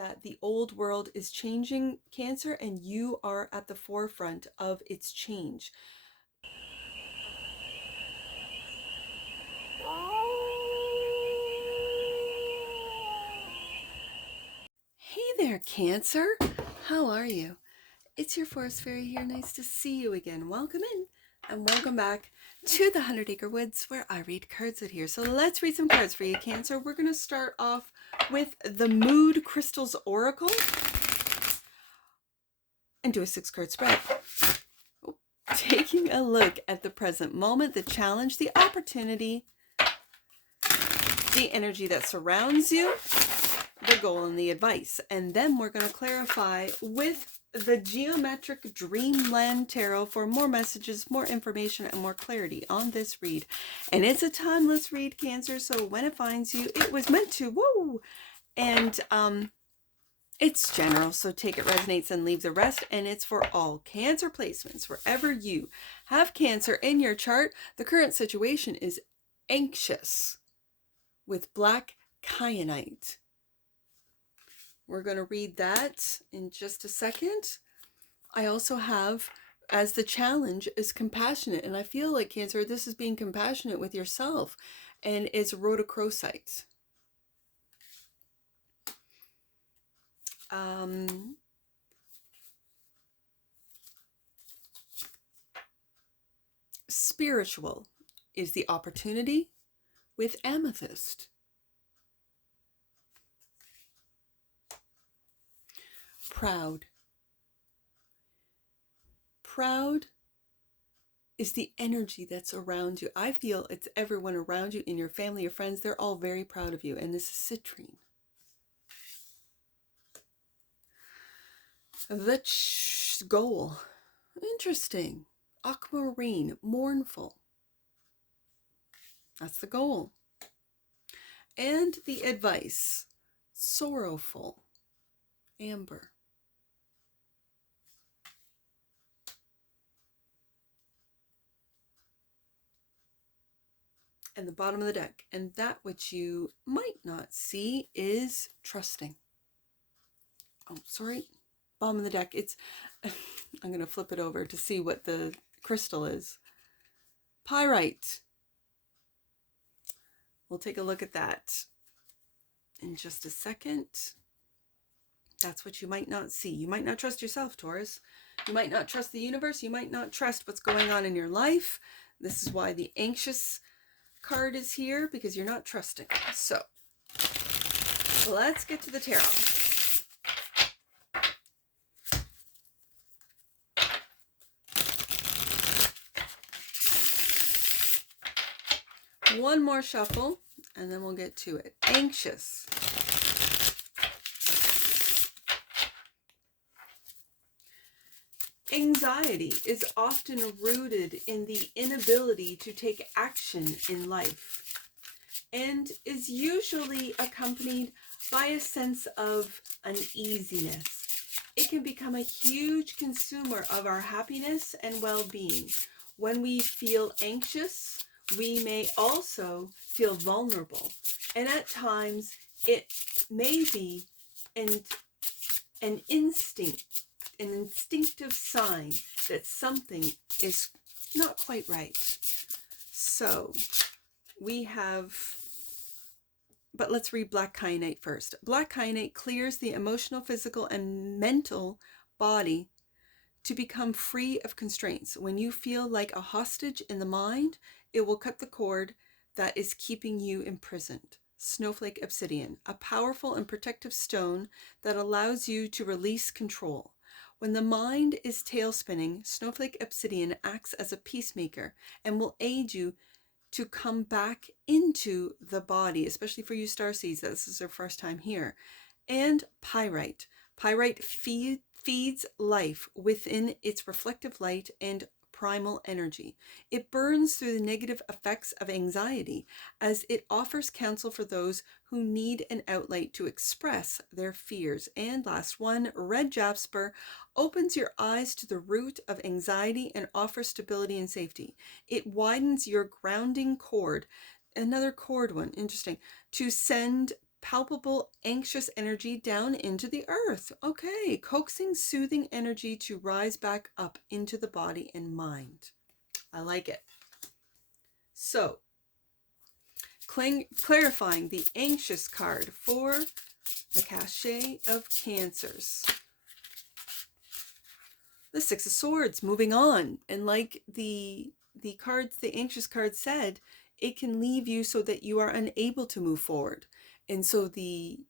that the old world is changing, Cancer, and you are at the forefront of its change. Hey there, Cancer. How are you? It's your forest fairy here. Nice to see you again. Welcome in and welcome back to the 100 Acre Woods, where I read cards out here. So let's read some cards for you, Cancer. We're going to start off with the Mood Crystals Oracle and do a 6-card spread. Taking a look at the present moment, the challenge, the opportunity, the energy that surrounds you, the goal, and the advice. And then we're going to clarify with the Geometric Dreamland Tarot for more messages, more information, and more clarity on this read. And it's a timeless read, Cancer, so when it finds you, it was meant to. Woo! And it's general, so take it resonates and leave the rest. And it's for all Cancer placements. Wherever you have Cancer in your chart, the current situation is anxious with black kyanite. We're going to read that in just a second. I also have, as the challenge, is compassionate. And I feel like, Cancer, this is being compassionate with yourself. And it's rhodochrosite. Spiritual is the opportunity with amethyst. Proud. Proud is the energy that's around you. I feel it's everyone around you, in your family, your friends. They're all very proud of you. And this is citrine. The goal. Interesting. Aquamarine. Mournful. That's the goal. And the advice. Sorrowful. Amber. And the bottom of the deck. And that which you might not see is trusting. Oh, sorry. Bottom of the deck. It's, I'm going to flip it over to see what the crystal is. Pyrite. We'll take a look at that in just a second. That's what you might not see. You might not trust yourself, Taurus. You might not trust the universe. You might not trust what's going on in your life. This is why the anxious card is here, because you're not trusting. So let's get to the tarot. One more shuffle and then we'll get to it. Anxious. Anxiety is often rooted in the inability to take action in life and is usually accompanied by a sense of uneasiness. It can become a huge consumer of our happiness and well-being. When we feel anxious, we may also feel vulnerable, and at times it may be an instinctive sign that something is not quite right. So we have, but let's read black kyanite first. Black kyanite clears the emotional, physical, and mental body to become free of constraints. When you feel like a hostage in the mind, it will cut the cord that is keeping you imprisoned. Snowflake obsidian, a powerful and protective stone that allows you to release control. When the mind is tailspinning, snowflake obsidian acts as a peacemaker and will aid you to come back into the body, especially for you starseeds. This is their first time here. And pyrite. Pyrite feeds life within its reflective light and primal energy. It burns through the negative effects of anxiety as it offers counsel for those who need an outlet to express their fears. And last one, red jasper opens your eyes to the root of anxiety and offers stability and safety. It widens your grounding cord, another cord one, interesting, to send palpable, anxious energy down into the earth. Okay, coaxing, soothing energy to rise back up into the body and mind. I like it. So, clarifying the anxious card for the cachet of Cancers. The Six of Swords, moving on. And like the anxious card said, it can leave you so that you are unable to move forward. And so the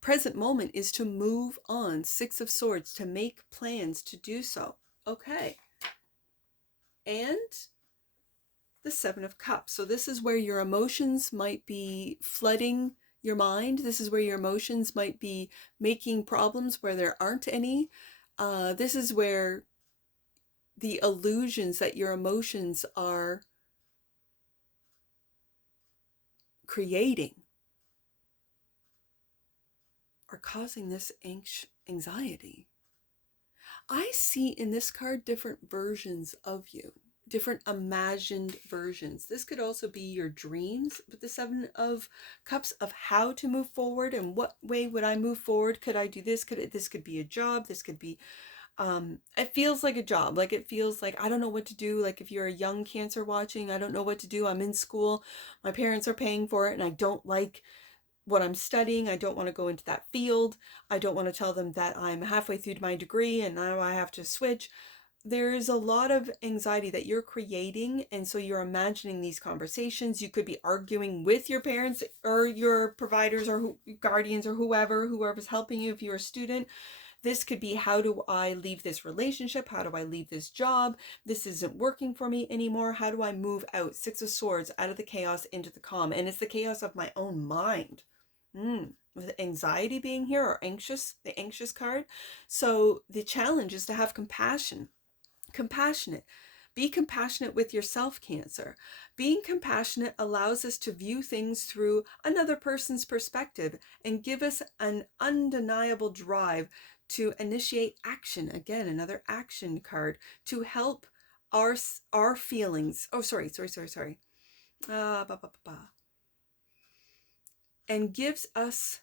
present moment is to move on. Six of Swords, to make plans to do so. Okay. And the Seven of Cups. So this is where your emotions might be flooding your mind. This is where your emotions might be making problems where there aren't any. This is where the illusions that your emotions are creating are causing this anxiety. I see in this card different versions of you, different imagined versions. This could also be your dreams with the Seven of Cups of how to move forward and what way would I move forward? Could I do this? This could be a job. This could be, it feels like a job. Like it feels like I don't know what to do. Like if you're a young Cancer watching, I don't know what to do. I'm in school. My parents are paying for it and I don't like what I'm studying. I don't want to go into that field. I don't want to tell them that I'm halfway through my degree and now I have to switch. There's a lot of anxiety that you're creating, and so you're imagining these conversations. You could be arguing with your parents or your providers or guardians or whoever's helping you if you're a student. This could be, how do I leave this relationship? How do I leave this job? This isn't working for me anymore. How do I move out? Six of Swords, out of the chaos into the calm. And it's the chaos of my own mind. With anxiety being here, or anxious, the anxious card. So the challenge is to have compassion. Compassionate. Be compassionate with yourself, Cancer. Being compassionate allows us to view things through another person's perspective and give us an undeniable drive to initiate action. Again, another action card to help our feelings. Oh, sorry. And gives us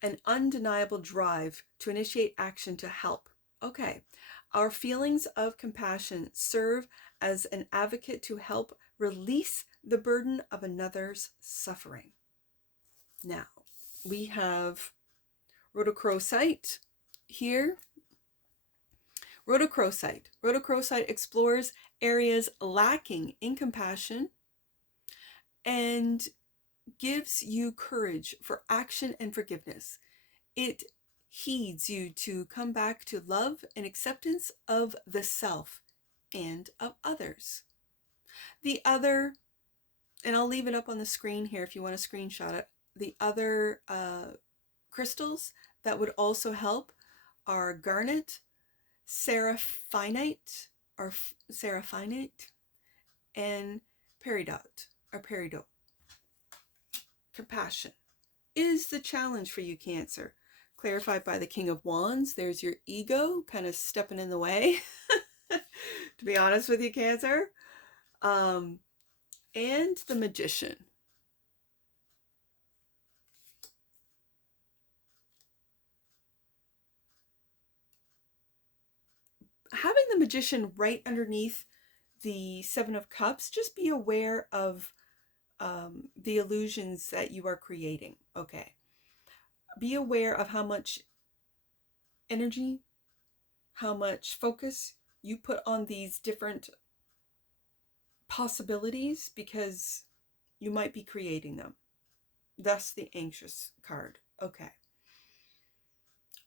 an undeniable drive to initiate action to help. Okay. Our feelings of compassion serve as an advocate to help release the burden of another's suffering. Now, we have rhodochrosite here. Rhodochrosite. Rhodochrosite explores areas lacking in compassion and gives you courage for action and forgiveness. It heeds you to come back to love and acceptance of the self and of others. The other, and I'll leave it up on the screen here if you want to screenshot it, the other crystals that would also help are garnet, seraphinite, and peridot. Compassion is the challenge for you, Cancer. Clarified by the King of Wands. There's your ego kind of stepping in the way, to be honest with you, Cancer. And the Magician. Having the Magician right underneath the Seven of Cups, just be aware of the illusions that you are creating. Okay. Be aware of how much energy, how much focus you put on these different possibilities, because you might be creating them. Thus the anxious card. Okay.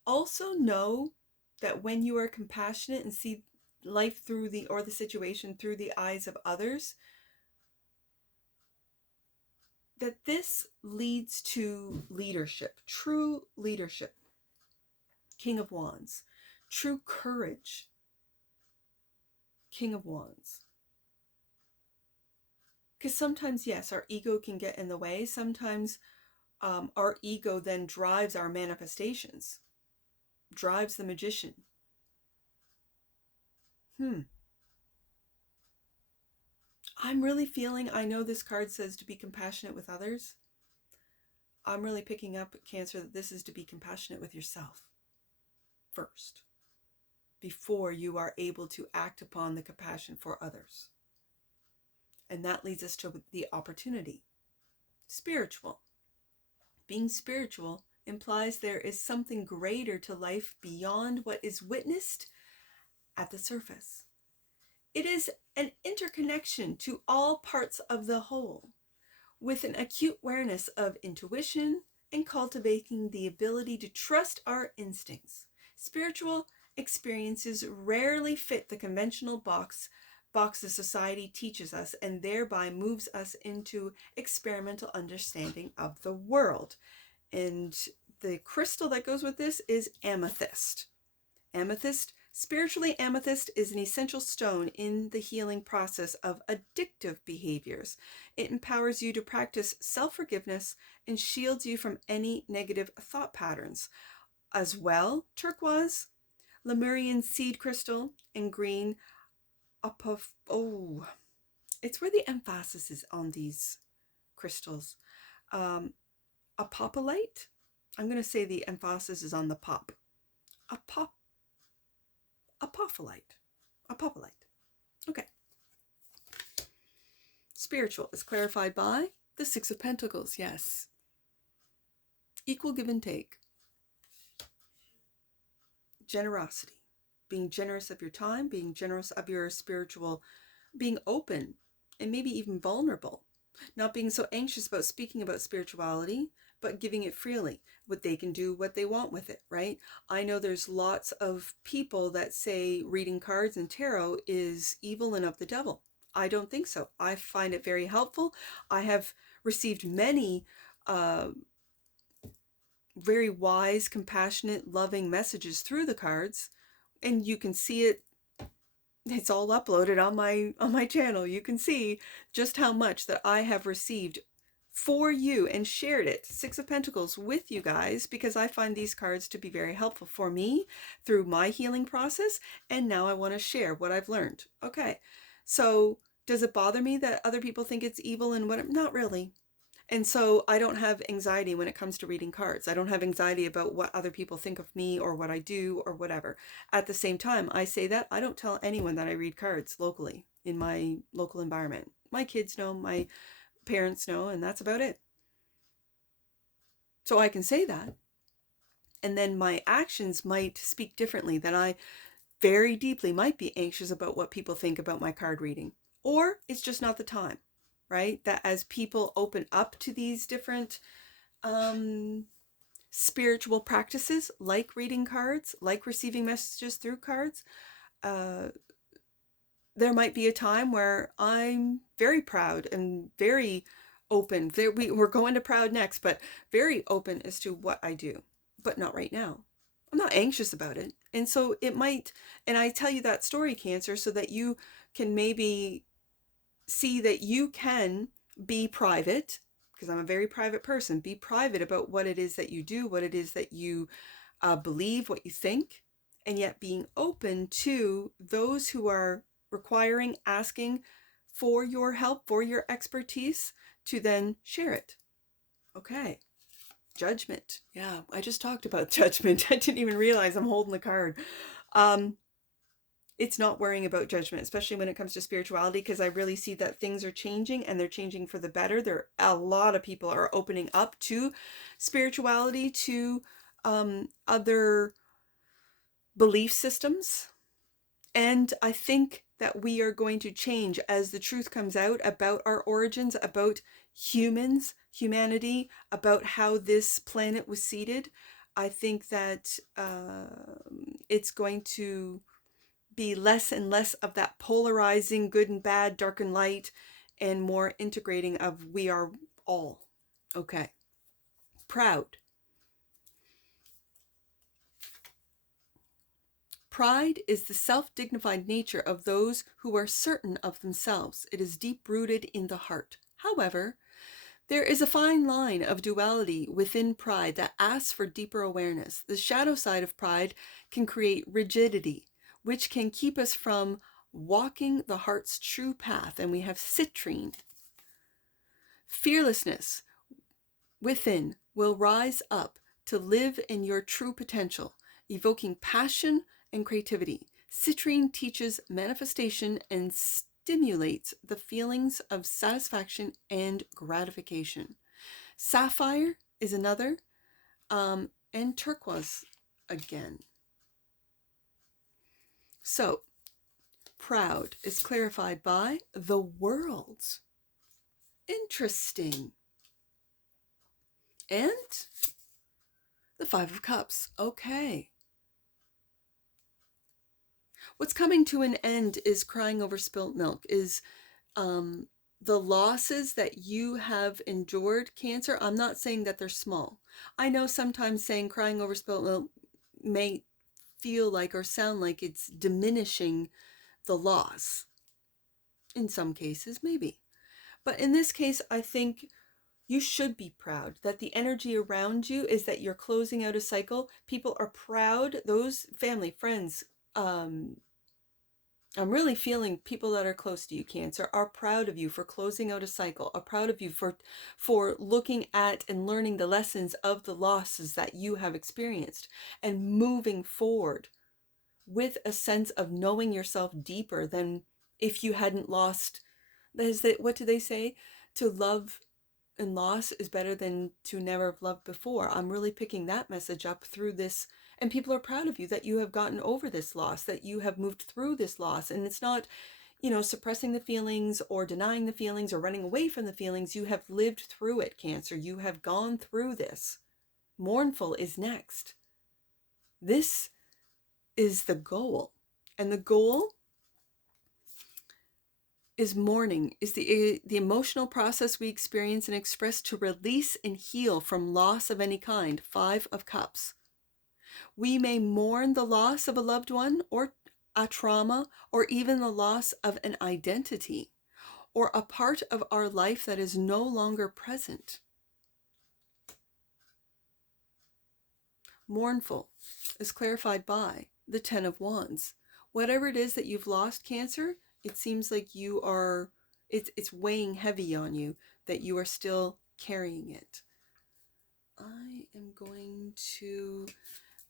Also know that when you are compassionate and see life through the situation through the eyes of others, that this leads to leadership, true leadership. King of Wands. True courage. King of Wands. Because sometimes, yes, our ego can get in the way. Sometimes our ego then drives our manifestations, drives the Magician. I'm really feeling, I know this card says to be compassionate with others. I'm really picking up, Cancer, that this is to be compassionate with yourself first, before you are able to act upon the compassion for others. And that leads us to the opportunity. Spiritual. Being spiritual implies there is something greater to life beyond what is witnessed at the surface. It is an interconnection to all parts of the whole, with an acute awareness of intuition and cultivating the ability to trust our instincts. Spiritual experiences rarely fit the conventional boxes society teaches us, and thereby moves us into experimental understanding of the world. And the crystal that goes with this is amethyst. Spiritually, amethyst is an essential stone in the healing process of addictive behaviors. It empowers you to practice self-forgiveness and shields you from any negative thought patterns. As well, turquoise, Lemurian seed crystal, and green it's where the emphasis is on these crystals. Apophyllite. I'm going to say the emphasis is on the pop. Apophyllite. Okay. Spiritual is clarified by the Six of Pentacles. Yes. Equal give and take. Generosity. Being generous of your time, being generous of your spiritual, being open and maybe even vulnerable. Not being so anxious about speaking about spirituality, but giving it freely. What they can do what they want with it, right? I know there's lots of people that say reading cards and tarot is evil and of the devil. I don't think so. I find it very helpful. I have received many very wise, compassionate, loving messages through the cards, and you can see it. It's all uploaded on my channel. You can see just how much that I have received for you and shared it, Six of Pentacles, with you guys, because I find these cards to be very helpful for me through my healing process, and now I want to share what I've learned. Okay, so does it bother me that other people think it's evil and what? Not really. And so I don't have anxiety when it comes to reading cards. I don't have anxiety about what other people think of me or what I do or whatever. At the same time, I say that I don't tell anyone that I read cards locally in my local environment. My kids know, my parents know, and that's about it. So I can say that. And then my actions might speak differently, that I very deeply might be anxious about what people think about my card reading. Or it's just not the time. Right? That as people open up to these different spiritual practices, like reading cards, like receiving messages through cards, there might be a time where I'm very proud and very open. We're going to proud next, but very open as to what I do, but not right now. I'm not anxious about it. And so it might, and I tell you that story, Cancer, so that you can maybe see that you can be private, because I'm a very private person. Be private about what it is that you do, what it is that you believe, what you think, and yet being open to those who are requiring, asking for your help, for your expertise, to then share it. Okay. Judgment. Yeah, I just talked about judgment. I didn't even realize I'm holding the card. It's not worrying about judgment, especially when it comes to spirituality, because I really see that things are changing and they're changing for the better. A lot of people are opening up to spirituality, to other belief systems. And I think that we are going to change as the truth comes out about our origins, about humans, humanity, about how this planet was seeded. I think that it's going to be less and less of that polarizing good and bad, dark and light, and more integrating of we are all. Okay. Proud. Pride is the self-dignified nature of those who are certain of themselves. It is deep-rooted in the heart. However, there is a fine line of duality within pride that asks for deeper awareness. The shadow side of pride can create rigidity, which can keep us from walking the heart's true path. And we have citrine. Fearlessness. within will rise up to live in your true potential, evoking passion and creativity. Citrine teaches manifestation and stimulates the feelings of satisfaction and gratification. Sapphire is another, and turquoise again. So, proud is clarified by the world. Interesting. And the Five of Cups. Okay. What's coming to an end is crying over spilt milk, is the losses that you have endured, Cancer. I'm not saying that they're small. I know sometimes saying crying over spilt milk may feel like or sound like it's diminishing the loss. In some cases, maybe. But in this case, I think you should be proud that the energy around you is that you're closing out a cycle. People are proud, those family, friends, I'm really feeling people that are close to you, Cancer, are proud of you for closing out a cycle, are proud of you for looking at and learning the lessons of the losses that you have experienced and moving forward with a sense of knowing yourself deeper than if you hadn't lost. What do they say? To love and loss is better than to never have loved before. I'm really picking that message up through this, and people are proud of you that you have gotten over this loss, that you have moved through this loss. And it's not, suppressing the feelings or denying the feelings or running away from the feelings. You have lived through it, Cancer. You have gone through this. Mournful is next. This is the goal. And the goal is mourning, is the emotional process we experience and express to release and heal from loss of any kind. Five of Cups. We may mourn the loss of a loved one or a trauma or even the loss of an identity or a part of our life that is no longer present. Mournful is clarified by the Ten of Wands. Whatever it is that you've lost, Cancer, it seems like it's weighing heavy on you, that you are still carrying it.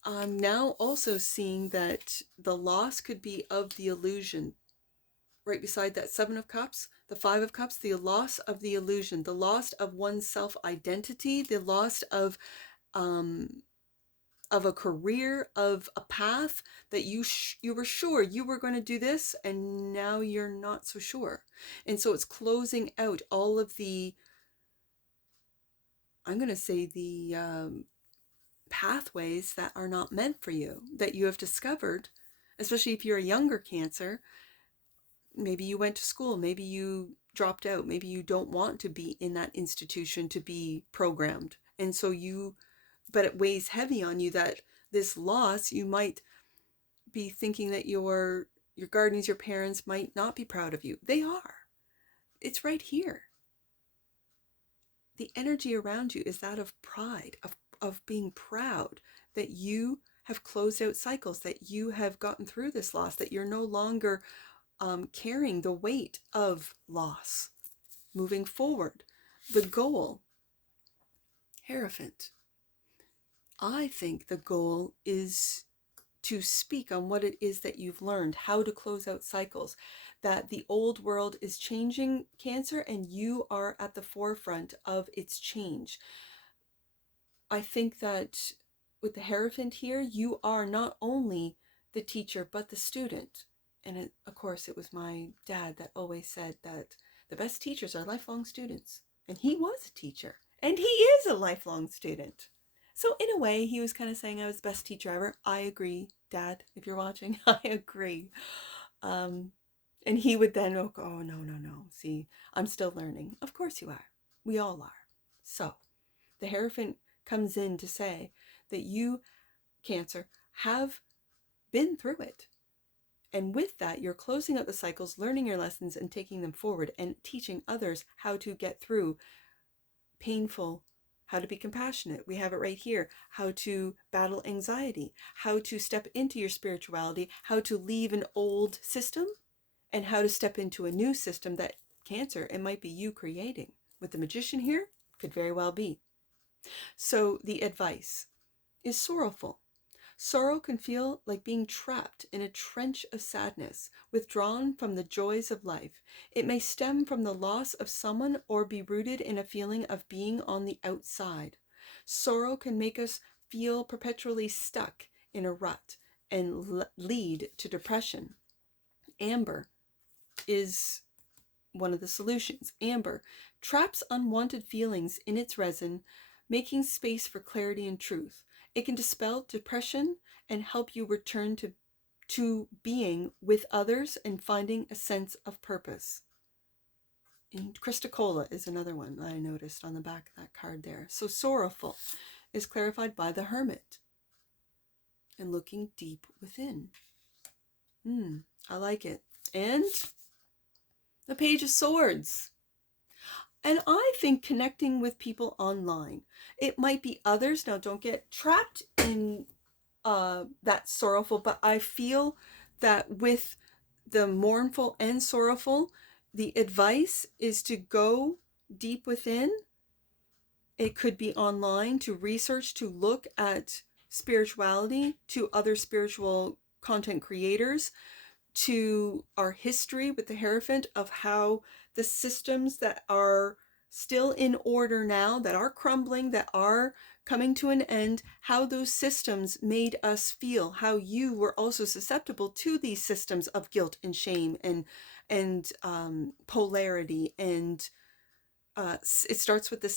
I'm now also seeing that the loss could be of the illusion. Right beside that Seven of Cups, the Five of Cups, the loss of the illusion, the loss of one's self-identity, the loss of a career, of a path that you were sure you were going to do this, and now you're not so sure. And so it's closing out all of the, I'm going to say, the pathways that are not meant for you, that you have discovered, especially if you're a younger Cancer. Maybe you went to school, maybe you dropped out, maybe you don't want to be in that institution to be programmed. And so but it weighs heavy on you that this loss, you might be thinking that your guardians, your parents might not be proud of you. They are. It's right here. The energy around you is that of pride, of being proud that you have closed out cycles, that you have gotten through this loss, that you're no longer carrying the weight of loss. Moving forward, the goal, Hierophant. I think the goal is to speak on what it is that you've learned, how to close out cycles, that the old world is changing, Cancer, and you are at the forefront of its change. I think that with the Hierophant here, you are not only the teacher, but the student. And of course, it was my dad that always said that the best teachers are lifelong students. And he was a teacher. And he is a lifelong student. So in a way, he was kind of saying I was the best teacher ever. I agree, Dad, if you're watching, I agree. And he would then go, oh, no. See, I'm still learning. Of course you are. We all are. So the Hierophant comes in to say that you, Cancer, have been through it. And with that, you're closing out the cycles, learning your lessons and taking them forward and teaching others how to get through painful, how to be compassionate. We have it right here. How to battle anxiety, how to step into your spirituality, how to leave an old system, and how to step into a new system that, Cancer, it might be you creating. With the Magician here, could very well be. So the advice is sorrowful. Sorrow can feel like being trapped in a trench of sadness, withdrawn from the joys of life. It may stem from the loss of someone or be rooted in a feeling of being on the outside. Sorrow can make us feel perpetually stuck in a rut and lead to depression. Amber is one of the solutions. Amber traps unwanted feelings in its resin, making space for clarity and truth. It can dispel depression and help you return to being with others and finding a sense of purpose. And Krystle is another one I noticed on the back of that card there. So sorrowful is clarified by the Hermit and looking deep within. I like it. And the Page of Swords. And I think connecting with people online. It might be others. Now, don't get trapped in that sorrowful, but I feel that with the mournful and sorrowful, the advice is to go deep within. It could be online, to research, to look at spirituality, to other spiritual content creators, to our history with the Hierophant of how the systems that are still in order now, that are crumbling, that are coming to an end, how those systems made us feel, how you were also susceptible to these systems of guilt and shame and polarity. And it starts with the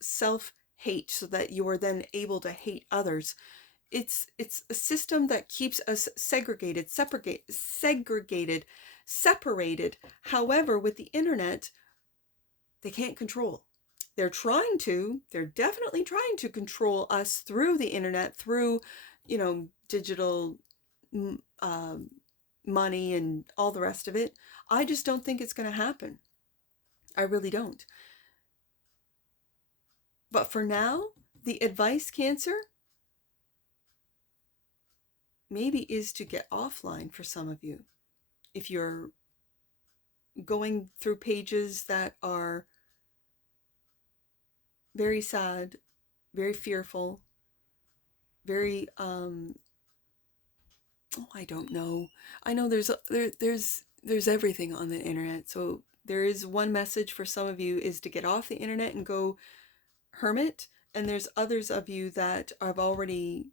self-hate, so that you are then able to hate others. It's a system that keeps us segregated. However, with the internet, they can't control. They're definitely trying to control us through the internet, through, digital money and all the rest of it. I just don't think it's going to happen. I really don't. But for now, the advice, Cancer, maybe is to get offline for some of you. If you're going through pages that are very sad, very fearful, very I don't know. I know there's everything on the internet. So there is one message for some of you is to get off the internet and go hermit, and there's others of you that have already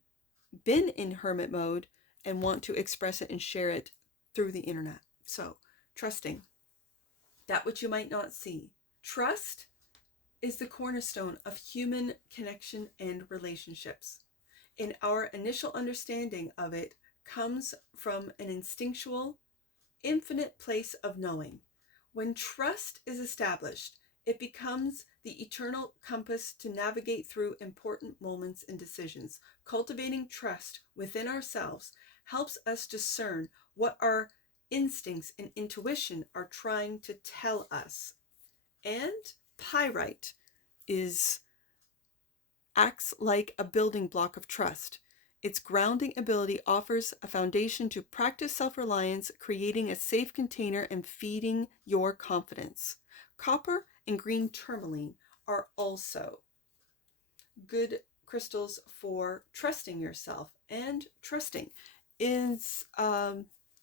been in hermit mode and want to express it and share it through the internet. So trusting that which you might not see. Trust is the cornerstone of human connection and relationships. In our initial understanding of it comes from an instinctual, infinite place of knowing. When trust is established, it becomes the eternal compass to navigate through important moments and decisions. Cultivating trust within ourselves helps us discern what our instincts and intuition are trying to tell us. And pyrite acts like a building block of trust. Its grounding ability offers a foundation to practice self-reliance, creating a safe container and feeding your confidence. Copper and green tourmaline are also good crystals for trusting yourself. And trusting is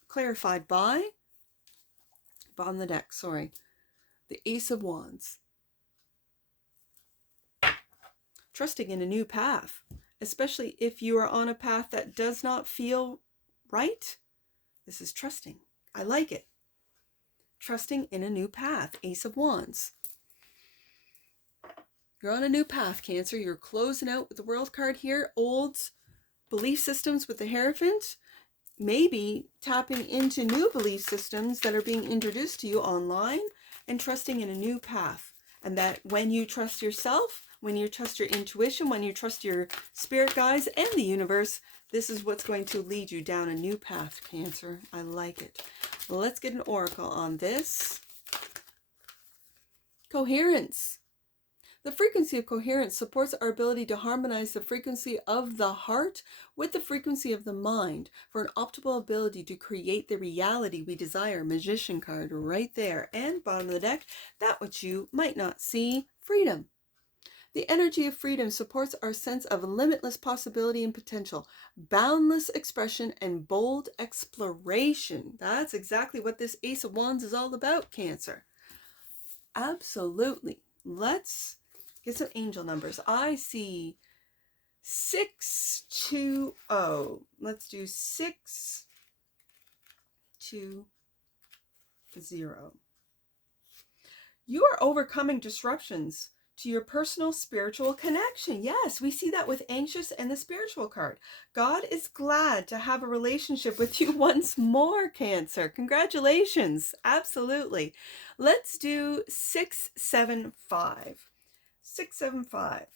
clarified by, bottom of the deck, the Ace of Wands. Trusting in a new path, especially if you are on a path that does not feel right. This is trusting. I like it. Trusting in a new path, Ace of Wands. You're on a new path, Cancer. You're closing out with the World card here. Old belief systems with the Hierophant. Maybe tapping into new belief systems that are being introduced to you online, and trusting in a new path. And that when you trust yourself, when you trust your intuition, when you trust your spirit guides and the universe, this is what's going to lead you down a new path, Cancer. I like it. Well, let's get an oracle on this. Coherence. The frequency of coherence supports our ability to harmonize the frequency of the heart with the frequency of the mind for an optimal ability to create the reality we desire. Magician card right there. And bottom of the deck, that which you might not see, freedom. The energy of freedom supports our sense of limitless possibility and potential, boundless expression, and bold exploration. That's exactly what this Ace of Wands is all about, Cancer. Absolutely. Let's get some angel numbers. I see 620. Let's do 620. You are overcoming disruptions to your personal spiritual connection. Yes, we see that with anxious and the spiritual card. God is glad to have a relationship with you once more, Cancer. Congratulations. Absolutely. Let's do 675. 675.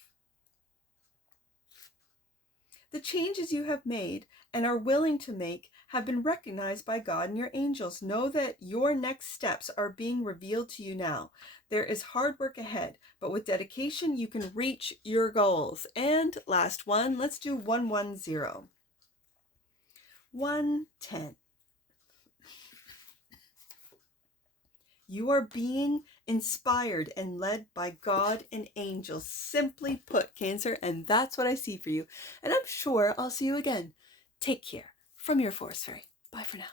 The changes you have made and are willing to make have been recognized by God and your angels. Know that your next steps are being revealed to you now. There is hard work ahead, but with dedication, you can reach your goals. And last one, let's do 110. 110. You are being inspired and led by God and angels. Simply put, Cancer, and that's what I see for you. And I'm sure I'll see you again. Take care. From your Forest Fairy. Bye for now.